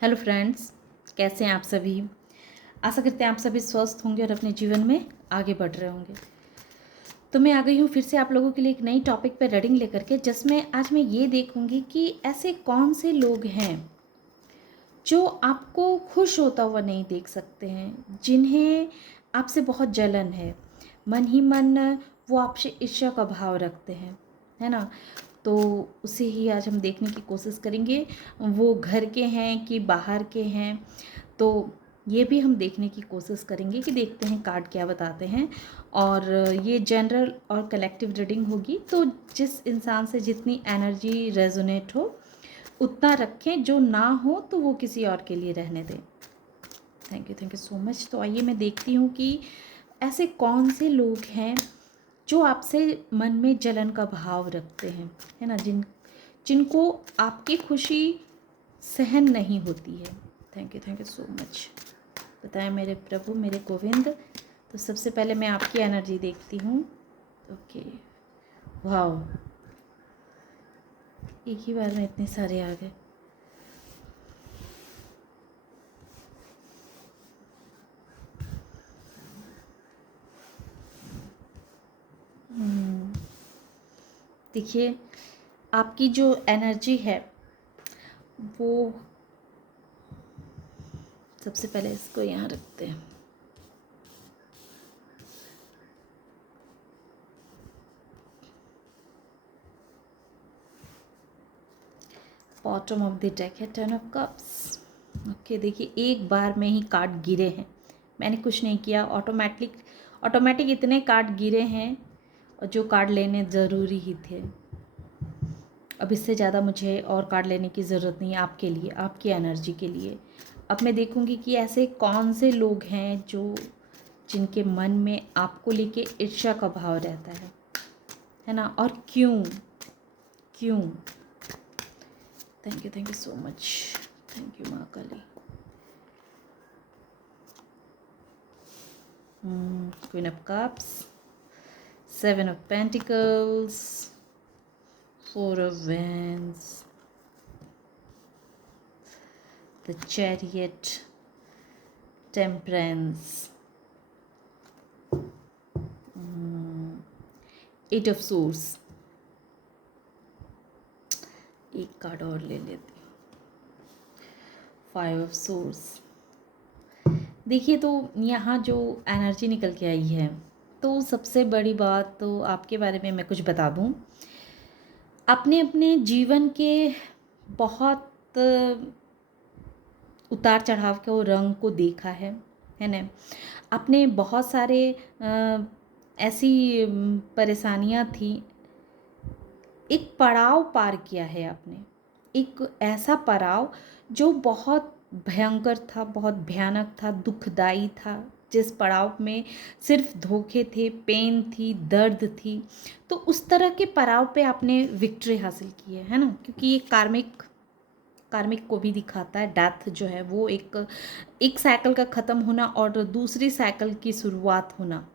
Hello friends, कैसे हैं आप सभी। आशा करते हैं आप सभी स्वस्थ होंगे और अपने जीवन में आगे बढ़ रहे होंगे। तो मैं आ गई हूँ फिर से आप लोगों के लिए एक नई टॉपिक पर रीडिंग लेकर के, जिसमें आज मैं ये देखूँगी कि ऐसे कौन से लोग हैं जो आपको खुश होता हुआ नहीं देख सकते हैं, जिन्हें आपसे बहुत जलन है, मन ही मन वो आपसे ईर्ष्या का भाव रखते हैं, है ना। तो उसे ही आज हम देखने की कोशिश करेंगे, वो घर के हैं कि बाहर के हैं। तो ये भी हम देखने की कोशिश करेंगे कि देखते हैं कार्ड क्या बताते हैं। और ये जनरल और कलेक्टिव रीडिंग होगी, तो जिस इंसान से जितनी एनर्जी रेजोनेट हो उतना रखें, जो ना हो तो वो किसी और के लिए रहने दें। Thank you so much. तो आइए मैं देखती हूँ कि ऐसे कौन से लोग हैं जो आपसे मन में जलन का भाव रखते हैं, है ना, जिनको आपकी खुशी सहन नहीं होती है। Thank you so much. बताएं मेरे प्रभु, मेरे गोविंद। तो सबसे पहले मैं आपकी एनर्जी देखती हूँ। ओके, वाह, एक ही बार में इतने सारे आ गए। देखिए, आपकी जो एनर्जी है वो, सबसे पहले इसको यहाँ रखते हैं। बॉटम ऑफ द डेक है टेन ऑफ कप्स। ओके, देखिए एक बार में ही कार्ड गिरे हैं, मैंने कुछ नहीं किया, ऑटोमेटिक इतने कार्ड गिरे हैं, और जो कार्ड लेने ज़रूरी ही थे। अब इससे ज़्यादा मुझे और कार्ड लेने की ज़रूरत नहीं है आपके लिए, आपकी एनर्जी के लिए। अब मैं देखूंगी कि ऐसे कौन से लोग हैं जो जिनके मन में आपको लेके ईर्ष्या का भाव रहता है ना, और क्यों क्यों। Thank you so much. Thank you माँ Kali. Queen of cups, seven of pentacles, four of wands, the chariot, temperance, eight of swords। एक कार्ड और ले लेती हूँ, फाइव ऑफ swords। देखिए, तो यहाँ जो एनर्जी निकल के आई है, तो सबसे बड़ी बात तो आपके बारे में मैं कुछ बता दूँ। आपने अपने जीवन के बहुत उतार चढ़ाव के वो रंग को देखा है ना। आपने बहुत सारे ऐसी परेशानियाँ थी, एक पड़ाव पार किया है आपने, एक ऐसा पड़ाव जो बहुत भयंकर था, बहुत भयानक था, दुखदाई था, जिस पड़ाव में सिर्फ धोखे थे, पेन थी, दर्द थी। तो उस तरह के पड़ाव पे आपने विक्ट्री हासिल की है ना, क्योंकि ये कार्मिक को भी दिखाता है। डेथ जो है वो एक साइकिल का ख़त्म होना और दूसरी साइकिल की शुरुआत होना,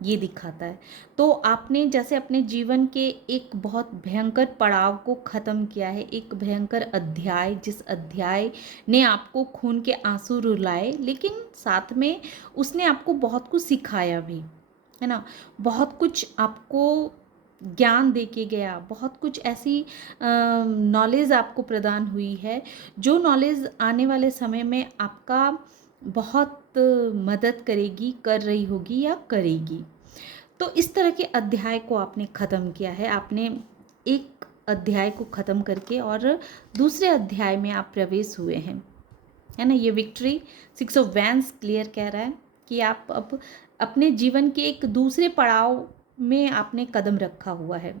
ये दिखाता है। तो आपने जैसे अपने जीवन के एक बहुत भयंकर पड़ाव को ख़त्म किया है, एक भयंकर अध्याय, जिस अध्याय ने आपको खून के आंसू रुलाए, लेकिन साथ में उसने आपको बहुत कुछ सिखाया भी, है ना। बहुत कुछ आपको ज्ञान दे के गया, बहुत कुछ ऐसी नॉलेज आपको प्रदान हुई है, जो नॉलेज आने वाले समय में आपका बहुत मदद करेगी, कर रही होगी या करेगी। तो इस तरह के अध्याय को आपने ख़त्म किया है। आपने एक अध्याय को ख़त्म करके और दूसरे अध्याय में आप प्रवेश हुए हैं, है ना। ये victory six of wands clear कह रहा है कि आप अब अपने जीवन के एक दूसरे पड़ाव में आपने कदम रखा हुआ है,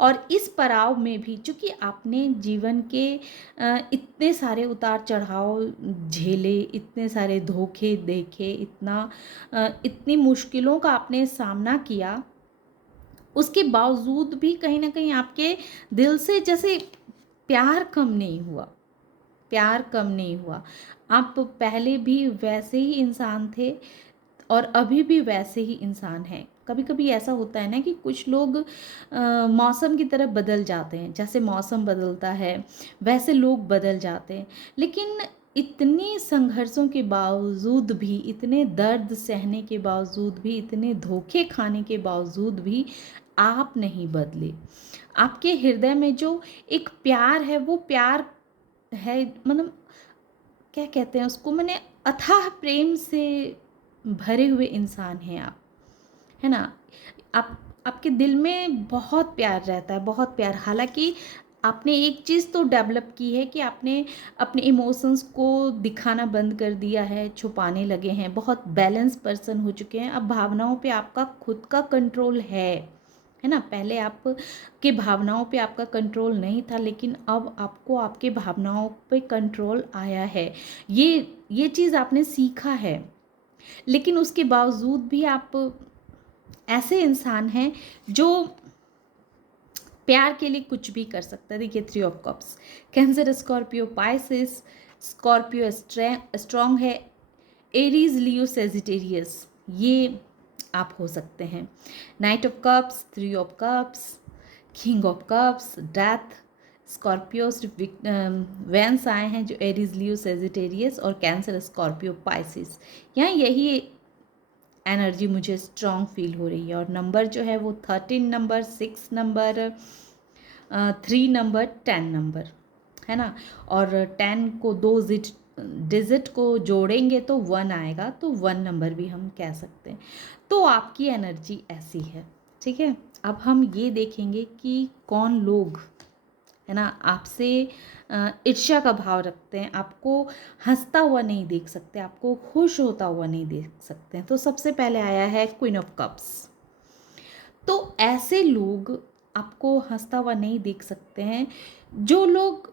और इस पड़ाव में भी चूँकि आपने जीवन के इतने सारे उतार चढ़ाव झेले, इतने सारे धोखे देखे, इतनी मुश्किलों का आपने सामना किया, उसके बावजूद भी कहीं ना कहीं आपके दिल से जैसे प्यार कम नहीं हुआ, प्यार कम नहीं हुआ। आप पहले भी वैसे ही इंसान थे और अभी भी वैसे ही इंसान हैं। कभी कभी ऐसा होता है ना कि कुछ लोग मौसम की तरह बदल जाते हैं, जैसे मौसम बदलता है वैसे लोग बदल जाते हैं। लेकिन इतने संघर्षों के बावजूद भी, इतने दर्द सहने के बावजूद भी, इतने धोखे खाने के बावजूद भी आप नहीं बदले। आपके हृदय में जो एक प्यार है, वो प्यार है, मतलब क्या कहते हैं उसको, मैंने अथाह प्रेम से भरे हुए इंसान हैं आप, है ना। आप, आपके दिल में बहुत प्यार रहता है, बहुत प्यार। हालांकि आपने एक चीज़ तो डेवलप की है कि आपने अपने इमोशंस को दिखाना बंद कर दिया है, छुपाने लगे हैं, बहुत बैलेंस पर्सन हो चुके हैं। अब भावनाओं पे आपका खुद का कंट्रोल है ना। पहले आप के भावनाओं पे आपका कंट्रोल नहीं था, लेकिन अब आपको आपके भावनाओं पे कंट्रोल आया है। ये चीज़ आपने सीखा है। लेकिन उसके बावजूद भी आप ऐसे इंसान हैं जो प्यार के लिए कुछ भी कर सकता है। देखिए 3 of cups, cancer, Scorpio, Pisces. Scorpio strong है, एरीज, लियो, सेजिटेरियस, ये आप हो सकते हैं। Night of cups, 3 of cups, king of cups, death. Scorpio सिर्फ वैंस आए हैं जो एरीज, लियो, सेजिटेरियस और कैंसर, स्कॉर्पियो, पाइसिस। यहाँ यही एनर्जी मुझे स्ट्रॉन्ग फील हो रही है। और नंबर जो है वो 13 नंबर, 6 नंबर, 3 नंबर, 10 नंबर, है ना। और 10 को 2 डिजिट को जोड़ेंगे तो 1 आएगा, तो 1 नंबर भी हम कह सकते हैं। तो आपकी एनर्जी ऐसी है, ठीक है। अब हम ये देखेंगे कि कौन लोग, है ना, आपसे ईर्ष्या का भाव रखते हैं, आपको हंसता हुआ नहीं देख सकते, आपको खुश होता हुआ नहीं देख सकते हैं। तो सबसे पहले आया है क्वीन ऑफ कप्स। तो ऐसे लोग आपको हंसता हुआ नहीं देख सकते हैं जो लोग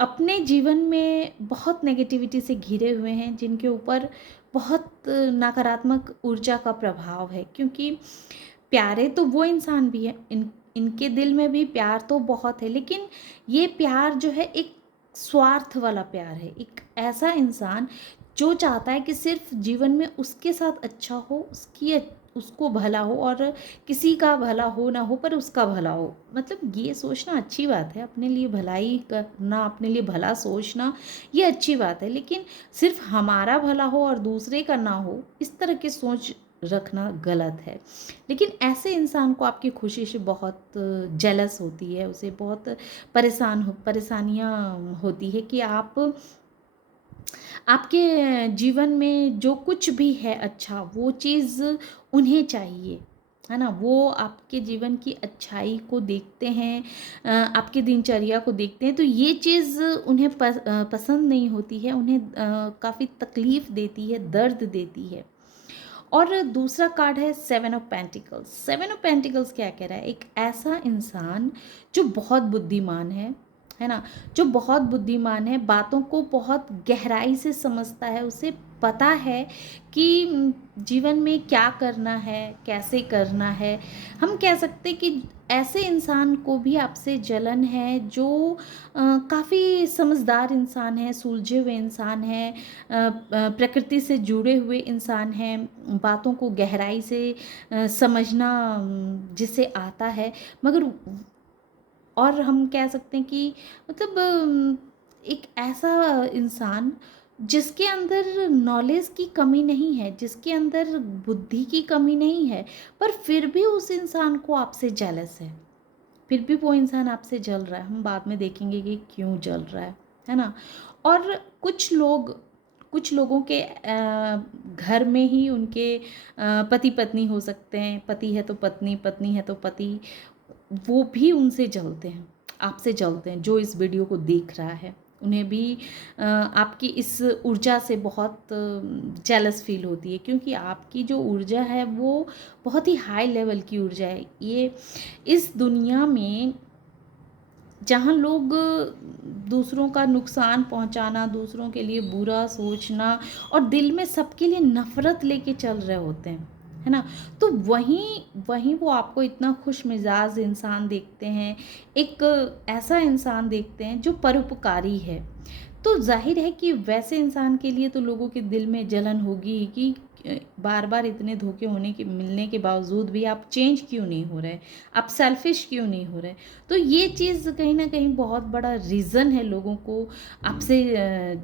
अपने जीवन में बहुत नेगेटिविटी से घिरे हुए हैं, जिनके ऊपर बहुत नकारात्मक ऊर्जा का प्रभाव है। क्योंकि प्यारे तो वो इंसान भी है, इनके दिल में भी प्यार तो बहुत है, लेकिन ये प्यार जो है एक स्वार्थ वाला प्यार है। एक ऐसा इंसान जो चाहता है कि सिर्फ जीवन में उसके साथ अच्छा हो, उसको भला हो, और किसी का भला हो ना हो पर उसका भला हो। मतलब ये सोचना अच्छी बात है, अपने लिए भलाई करना, अपने लिए भला सोचना, ये अच्छी बात है। लेकिन सिर्फ हमारा भला हो और दूसरे का ना हो, इस तरह की सोच रखना गलत है। लेकिन ऐसे इंसान को आपकी खुशी से बहुत जेलस होती है, उसे बहुत परेशानियाँ होती है कि आपके जीवन में जो कुछ भी है अच्छा, वो चीज़ उन्हें चाहिए, है ना। वो आपके जीवन की अच्छाई को देखते हैं, आपके दिनचर्या को देखते हैं, तो ये चीज़ उन्हें पसंद नहीं होती है, उन्हें काफ़ी तकलीफ़ देती है, दर्द देती है। और दूसरा कार्ड है 7 ऑफ पेंटिकल्स। 7 ऑफ पेंटिकल्स क्या कह रहा है? एक ऐसा इंसान जो बहुत बुद्धिमान है ना, जो बहुत बुद्धिमान है, बातों को बहुत गहराई से समझता है, उसे पता है कि जीवन में क्या करना है, कैसे करना है। हम कह सकते हैं कि ऐसे इंसान को भी आपसे जलन है, जो काफ़ी समझदार इंसान है, सुलझे हुए इंसान है, प्रकृति से जुड़े हुए इंसान हैं, बातों को गहराई से समझना जिसे आता है। मगर और हम कह सकते हैं कि मतलब एक ऐसा इंसान जिसके अंदर नॉलेज की कमी नहीं है, जिसके अंदर बुद्धि की कमी नहीं है, पर फिर भी उस इंसान को आपसे जेलस है, फिर भी वो इंसान आपसे जल रहा है। हम बाद में देखेंगे कि क्यों जल रहा है ना। और कुछ लोगों के घर में ही उनके पति पत्नी हो सकते हैं, पति है तो पत्नी, पत्नी है तो पति, वो भी उनसे जलते हैं, आपसे जलते हैं। जो इस वीडियो को देख रहा है उन्हें भी आपकी इस ऊर्जा से बहुत जेलस फील होती है, क्योंकि आपकी जो ऊर्जा है वो बहुत ही हाई लेवल की ऊर्जा है। ये इस दुनिया में जहाँ लोग दूसरों का नुकसान पहुँचाना, दूसरों के लिए बुरा सोचना और दिल में सबके लिए नफ़रत लेके चल रहे होते हैं, है ना। तो वहीं वो आपको इतना खुश मिजाज इंसान देखते हैं, एक ऐसा इंसान देखते हैं जो परोपकारी है। तो जाहिर है कि वैसे इंसान के लिए तो लोगों के दिल में जलन होगी कि बार बार इतने धोखे होने के मिलने के बावजूद भी आप चेंज क्यों नहीं हो रहे, आप सेल्फिश क्यों नहीं हो रहे। तो ये चीज़ कहीं ना कहीं बहुत बड़ा रीज़न है लोगों को आपसे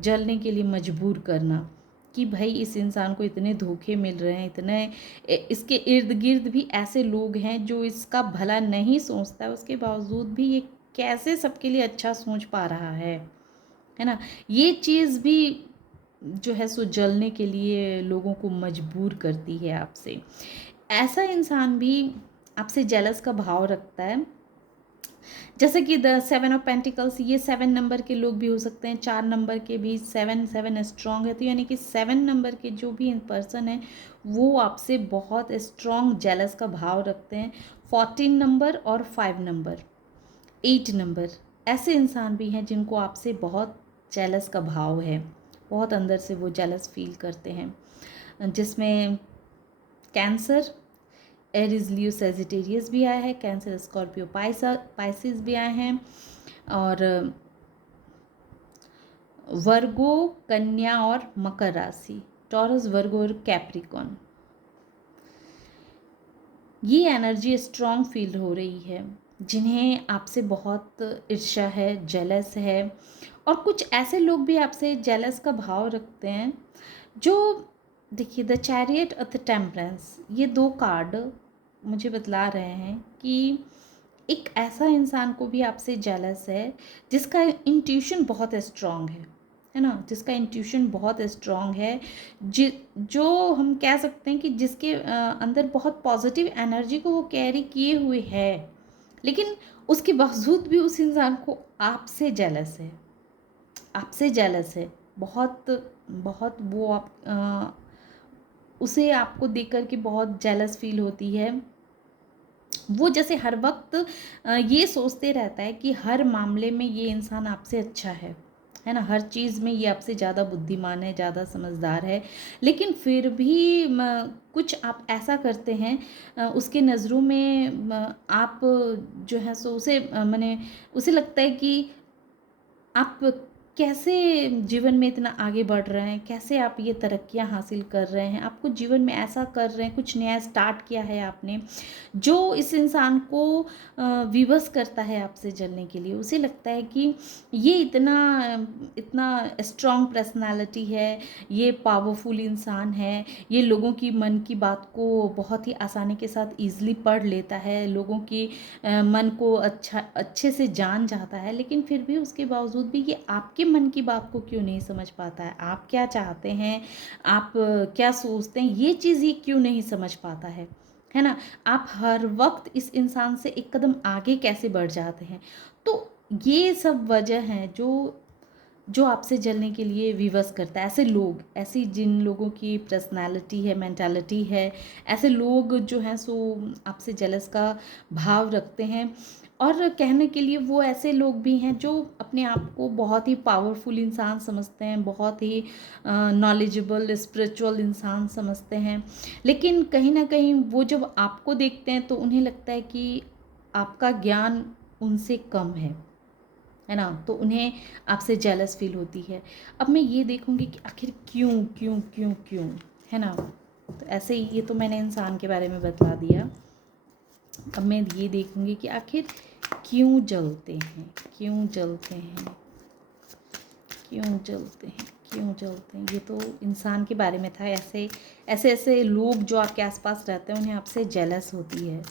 जलने के लिए मजबूर करना, कि भाई इस इंसान को इतने धोखे मिल रहे हैं, इतने इसके इर्द गिर्द भी ऐसे लोग हैं जो इसका भला नहीं सोचता, उसके बावजूद भी ये कैसे सबके लिए अच्छा सोच पा रहा है ना। ये चीज़ भी जो है सो जलने के लिए लोगों को मजबूर करती है आपसे। ऐसा इंसान भी आपसे जेलस का भाव रखता है, जैसे कि द 7 ऑफ पेंटिकल्स, ये 7 नंबर के लोग भी हो सकते हैं, 4 नंबर के भी, 7 स्ट्रॉन्ग है, तो यानी कि 7 नंबर के जो भी पर्सन है वो आपसे बहुत स्ट्रॉन्ग जेलस का भाव रखते हैं। 14 नंबर और 5 नंबर, 8 नंबर, ऐसे इंसान भी हैं जिनको आपसे बहुत जेलस का भाव है, बहुत अंदर से वो जेलस फील करते हैं, जिसमें कैंसर, एरीज, लियो, सेजिटेरियस भी आया है, कैंसर, स्कॉर्पियो, पाइसिस भी आए हैं, और वर्गो, कन्या और मकर राशि, टॉरस, वर्गो और कैप्रिकॉन, ये एनर्जी स्ट्रॉन्ग फील हो रही है, जिन्हें आपसे बहुत ईर्ष्या है, जेलस है। और कुछ ऐसे लोग भी आपसे जेलस का भाव रखते हैं जो, देखिए, द चैरियट और द टेम्परेंस, ये 2 कार्ड मुझे बतला रहे हैं कि एक ऐसा इंसान को भी आपसे जेलस है जिसका इंट्यूशन बहुत स्ट्रॉन्ग है ना, जिसका इंट्यूशन बहुत स्ट्रॉन्ग है, जो हम कह सकते हैं कि जिसके अंदर बहुत पॉजिटिव एनर्जी को वो कैरी किए हुए है, लेकिन उसके बावजूद भी उस इंसान को आपसे जेलस है, आपसे जेलस है बहुत बहुत। वो आप उसे आपको देख कर के बहुत जेलस फील होती है। वो जैसे हर वक्त ये सोचते रहता है कि हर मामले में ये इंसान आपसे अच्छा है ना, हर चीज़ में ये आपसे ज़्यादा बुद्धिमान है, ज़्यादा समझदार है, लेकिन फिर भी कुछ आप ऐसा करते हैं, उसके नज़रों में आप जो है सो उसे माने उसे लगता है कि आप कैसे जीवन में इतना आगे बढ़ रहे हैं, कैसे आप ये तरक्कियां हासिल कर रहे हैं, आपको जीवन में ऐसा कर रहे हैं, कुछ नया स्टार्ट किया है आपने, जो इस इंसान को विवश करता है आपसे जलने के लिए। उसे लगता है कि ये इतना इतना स्ट्रॉन्ग पर्सनालिटी है, ये पावरफुल इंसान है, ये लोगों की मन की बात को बहुत ही आसानी के साथ ईजिली पढ़ लेता है, लोगों की मन को अच्छे से जान जाता है, लेकिन फिर भी उसके बावजूद भी ये आपके मन की बात को क्यों नहीं समझ पाता है, आप क्या चाहते हैं, आप क्या सोचते हैं, ये चीज़ ये क्यों नहीं समझ पाता है ना। आप हर वक्त इस इंसान से एक कदम आगे कैसे बढ़ जाते हैं। तो ये सब वजह हैं जो जो आपसे जलने के लिए विवश करता है। ऐसे लोग, ऐसी जिन लोगों की पर्सनालिटी है, मेंटालिटी है, ऐसे लोग जो हैं सो आपसे जेलस का भाव रखते हैं। और कहने के लिए वो ऐसे लोग भी हैं जो अपने आप को बहुत ही पावरफुल इंसान समझते हैं, बहुत ही नॉलेजेबल स्पिरिचुअल इंसान समझते हैं, लेकिन कहीं ना कहीं वो जब आपको देखते हैं तो उन्हें लगता है कि आपका ज्ञान उनसे कम है ना, तो उन्हें आपसे जेलस फील होती है। अब मैं ये देखूंगी कि आखिर क्यों क्यों क्यों क्यों, है ना। तो ऐसे ही, ये तो मैंने इंसान के बारे में बता दिया। अब मैं ये देखूंगी कि आखिर क्यों जलते हैं, क्यों जलते हैं, क्यों जलते हैं, क्यों जलते हैं। ये तो इंसान के बारे में था। ऐसे ऐसे ऐसे लोग जो आपके आसपास रहते हैं उन्हें आपसे जेलस होती है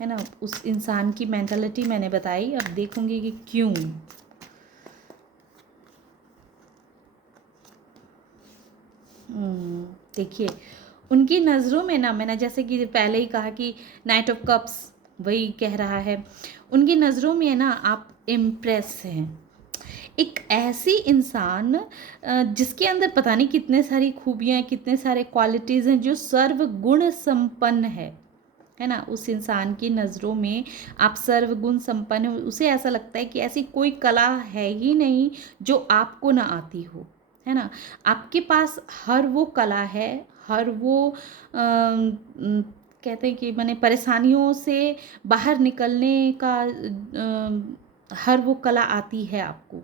ना। उस इंसान की मेंटालिटी मैंने बताई, अब देखूंगी कि क्यों। देखिए, उनकी नज़रों में ना, मैंने जैसे कि पहले ही कहा कि नाइट ऑफ कप्स वही कह रहा है, उनकी नज़रों में ना आप इम्प्रेस हैं। एक ऐसी इंसान जिसके अंदर पता नहीं कितने सारी खूबियाँ, कितने सारे क्वालिटीज़ हैं, जो सर्वगुण संपन्न है ना। उस इंसान की नज़रों में आप सर्वगुण संपन्न हो, उसे ऐसा लगता है कि ऐसी कोई कला है ही नहीं जो आपको ना आती हो, है ना। आपके पास हर वो कला है, हर वो कहते हैं कि मैंने परेशानियों से बाहर निकलने का हर वो कला आती है आपको,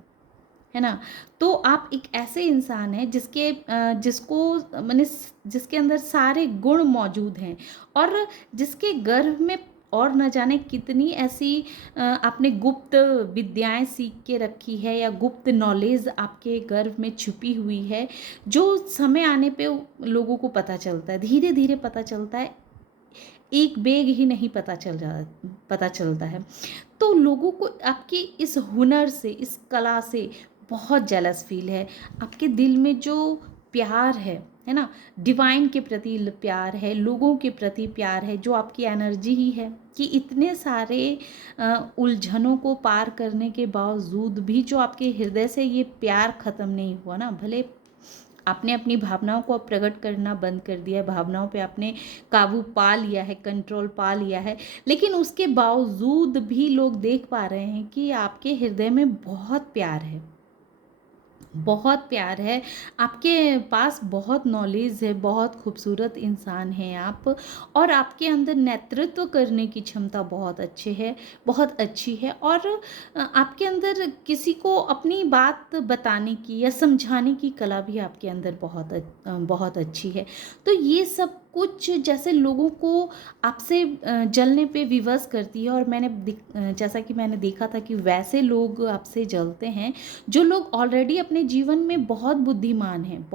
है ना? तो आप एक ऐसे इंसान हैं जिसको माने जिसके अंदर सारे गुण मौजूद हैं, और जिसके गर्भ में और न जाने कितनी ऐसी आपने गुप्त विद्याएँ सीख के रखी है, या गुप्त नॉलेज आपके गर्भ में छुपी हुई है, जो समय आने पे लोगों को पता चलता है, धीरे-धीरे पता चलता है, एक बेग ही नहीं पता चलता है। तो लोगों को आपकी इस हुनर से, इस कला से बहुत जेलस फील है। आपके दिल में जो प्यार है ना? डिवाइन के प्रति प्यार है, लोगों के प्रति प्यार है, जो आपकी एनर्जी ही है कि इतने सारे उलझनों को पार करने के बावजूद भी जो आपके हृदय से ये प्यार ख़त्म नहीं हुआ ना, भले आपने अपनी भावनाओं को अब प्रकट करना बंद कर दिया है, भावनाओं पे आपने काबू पा लिया है, कंट्रोल पा लिया है, लेकिन उसके बावजूद भी लोग देख पा रहे हैं कि आपके हृदय में बहुत प्यार है, बहुत प्यार है, आपके पास बहुत नॉलेज है, बहुत खूबसूरत इंसान हैं आप, और आपके अंदर नेतृत्व करने की क्षमता बहुत अच्छी है, और आपके अंदर किसी को अपनी बात बताने की या समझाने की कला भी आपके अंदर बहुत अच्छी है। तो ये सब कुछ जैसे लोगों को आपसे जलने पे विवश करती है, और जैसा कि मैंने देखा था कि वैसे लोग आपसे जलते हैं जो लोग ऑलरेडी अपने जीवन में बहुत बुद्धिमान हैं,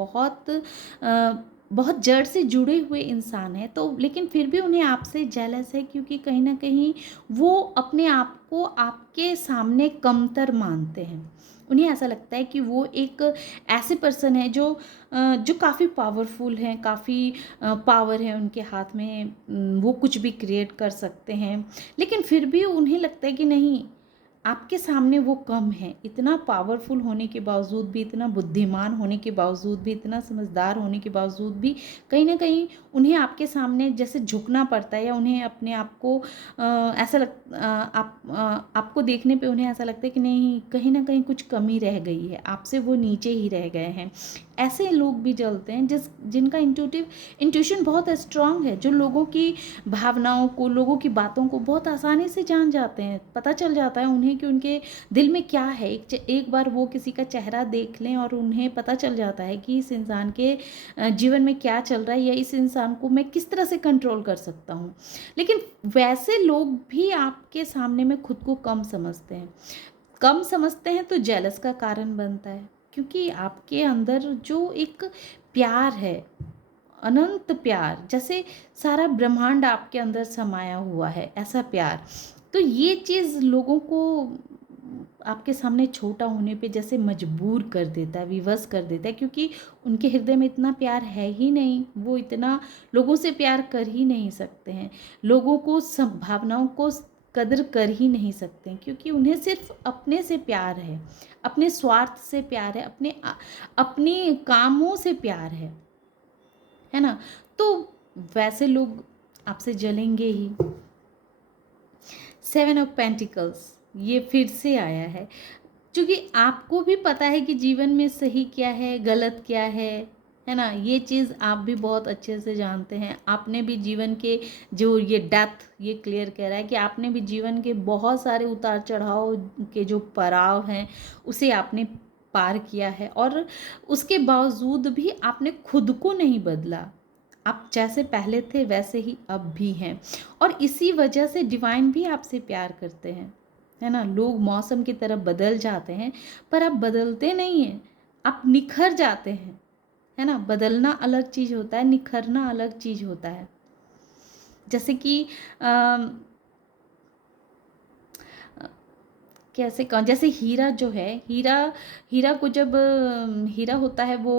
बहुत जड़ से जुड़े हुए इंसान हैं, तो लेकिन फिर भी उन्हें आपसे जेलस है, क्योंकि कहीं ना कहीं वो अपने आप को आपके सामने कमतर मानते हैं। उन्हें ऐसा लगता है कि वो एक ऐसे पर्सन है जो काफ़ी पावरफुल हैं, काफ़ी पावर है उनके हाथ में, वो कुछ भी क्रिएट कर सकते हैं, लेकिन फिर भी उन्हें लगता है कि नहीं, आपके सामने वो कम है। इतना पावरफुल होने के बावजूद भी, इतना बुद्धिमान होने के बावजूद भी, इतना समझदार होने के बावजूद भी कहीं ना कहीं उन्हें आपके सामने जैसे झुकना पड़ता है, या उन्हें अपने आप को आपको देखने पे उन्हें ऐसा लगता है कि नहीं, कहीं ना कहीं कुछ कमी रह गई है, आपसे वो नीचे ही रह गए हैं। ऐसे लोग भी जलते हैं जिनका इंट्यूशन बहुत स्ट्रांग है, जो लोगों की भावनाओं को, लोगों की बातों को बहुत आसानी से जान जाते हैं, पता चल जाता है उन्हें कि उनके दिल में क्या है। एक बार वो किसी का चेहरा देख लें और उन्हें पता चल जाता है कि इस इंसान के जीवन में क्या चल रहा है, या इस इंसान को मैं किस तरह से कंट्रोल कर सकता हूँ। लेकिन वैसे लोग भी आपके सामने में खुद को कम समझते हैं, तो जेलस का कारण बनता है, क्योंकि आपके अंदर जो एक प्यार है, अनंत प्यार, जैसे सारा ब्रह्मांड आपके अंदर समाया हुआ है, ऐसा प्यार, तो ये चीज़ लोगों को आपके सामने छोटा होने पे जैसे मजबूर कर देता है, विवश कर देता है, क्योंकि उनके हृदय में इतना प्यार है ही नहीं, वो इतना लोगों से प्यार कर ही नहीं सकते हैं, लोगों को सब भावनाओं को कदर कर ही नहीं सकते हैं, क्योंकि उन्हें सिर्फ अपने से प्यार है, अपने स्वार्थ से प्यार है, अपने कामों से प्यार है ना? तो वैसे लोग आपसे जलेंगे ही। 7 ऑफ पेंटिकल्स ये फिर से आया है, क्योंकि आपको भी पता है कि जीवन में सही क्या है, गलत क्या है ना? ये चीज़ आप भी बहुत अच्छे से जानते हैं। आपने भी जीवन के जो ये डेप्थ ये क्लियर कह रहा है कि आपने भी जीवन के बहुत सारे उतार चढ़ाव के जो पड़ाव हैं उसे आपने पार किया है, और उसके बावजूद भी आपने खुद को नहीं बदला। आप जैसे पहले थे वैसे ही अब भी हैं, और इसी वजह से डिवाइन भी आपसे प्यार करते हैं, है ना? लोग मौसम की तरह बदल जाते हैं, पर आप बदलते नहीं हैं, आप निखर जाते हैं, है ना? बदलना अलग चीज़ होता है, निखरना अलग चीज़ होता है। जैसे कि कैसे कहूँ, जैसे हीरा जो है, हीरा को जब हीरा होता है वो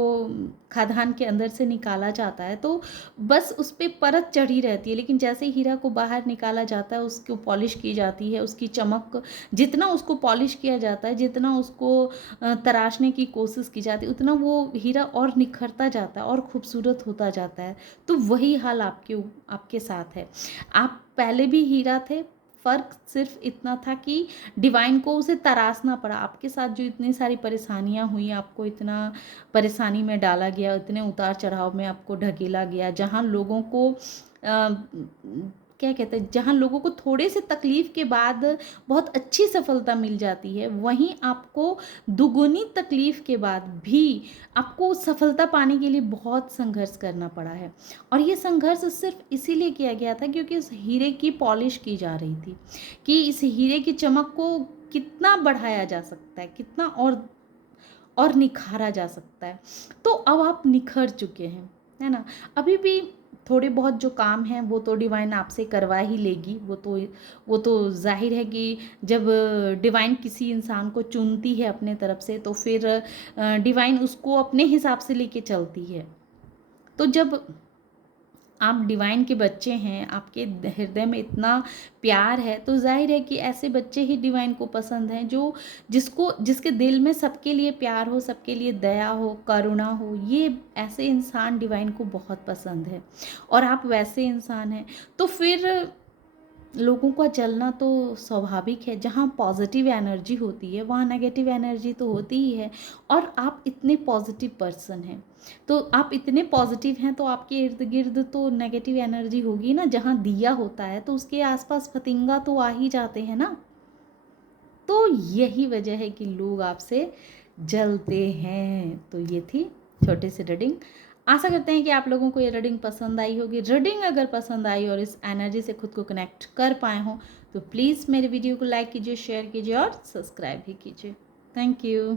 खदान के अंदर से निकाला जाता है, तो बस उस पे परत चढ़ी रहती है, लेकिन जैसे ही हीरा को बाहर निकाला जाता है, उसको पॉलिश की जाती है, उसकी चमक जितना उसको पॉलिश किया जाता है, जितना उसको तराशने की कोशिश की जाती है, उतना वो हीरा और निखरता जाता है और खूबसूरत होता जाता है। तो वही हाल आपके साथ है। आप पहले भी हीरा थे, फ़र्क सिर्फ इतना था कि डिवाइन को उसे तराशना पड़ा। आपके साथ जो इतनी सारी परेशानियाँ हुई, आपको इतना परेशानी में डाला गया, इतने उतार चढ़ाव में आपको ढकेला गया, जहाँ लोगों को क्या कहते हैं, जहाँ लोगों को थोड़े से तकलीफ़ के बाद बहुत अच्छी सफलता मिल जाती है, वहीं आपको दुगुनी तकलीफ़ के बाद भी आपको सफलता पाने के लिए बहुत संघर्ष करना पड़ा है। और ये संघर्ष सिर्फ इसीलिए किया गया था क्योंकि उस हीरे की पॉलिश की जा रही थी, कि इस हीरे की चमक को कितना बढ़ाया जा सकता है, कितना और निखारा जा सकता है। तो अब आप निखर चुके हैं, है ना। अभी भी थोड़े बहुत जो काम हैं वो तो डिवाइन आपसे करवा ही लेगी। वो तो जाहिर है कि जब डिवाइन किसी इंसान को चुनती है अपने तरफ से, तो फिर डिवाइन उसको अपने हिसाब से लेके चलती है। तो जब आप डिवाइन के बच्चे हैं, आपके हृदय में इतना प्यार है, तो जाहिर है कि ऐसे बच्चे ही डिवाइन को पसंद हैं, जिसके दिल में सबके लिए प्यार हो, सबके लिए दया हो, करुणा हो। ये ऐसे इंसान डिवाइन को बहुत पसंद है, और आप वैसे इंसान हैं। तो फिर लोगों का जलना तो स्वाभाविक है। जहाँ पॉजिटिव एनर्जी होती है वहाँ नेगेटिव एनर्जी तो होती ही है। और आप इतने पॉजिटिव पर्सन हैं, तो आप इतने पॉजिटिव हैं, तो आपके इर्द गिर्द तो नेगेटिव एनर्जी होगी ना। जहाँ दिया होता है तो उसके आसपास फतिंगा तो आ ही जाते हैं ना। तो यही वजह है कि लोग आपसे जलते हैं। तो ये थी छोटी सी रीडिंग। आशा करते हैं कि आप लोगों को ये रीडिंग पसंद आई होगी। रीडिंग अगर पसंद आई और इस एनर्जी से खुद को कनेक्ट कर पाए हों, तो प्लीज़ मेरे वीडियो को लाइक कीजिए, शेयर कीजिए और सब्सक्राइब भी कीजिए। Thank you.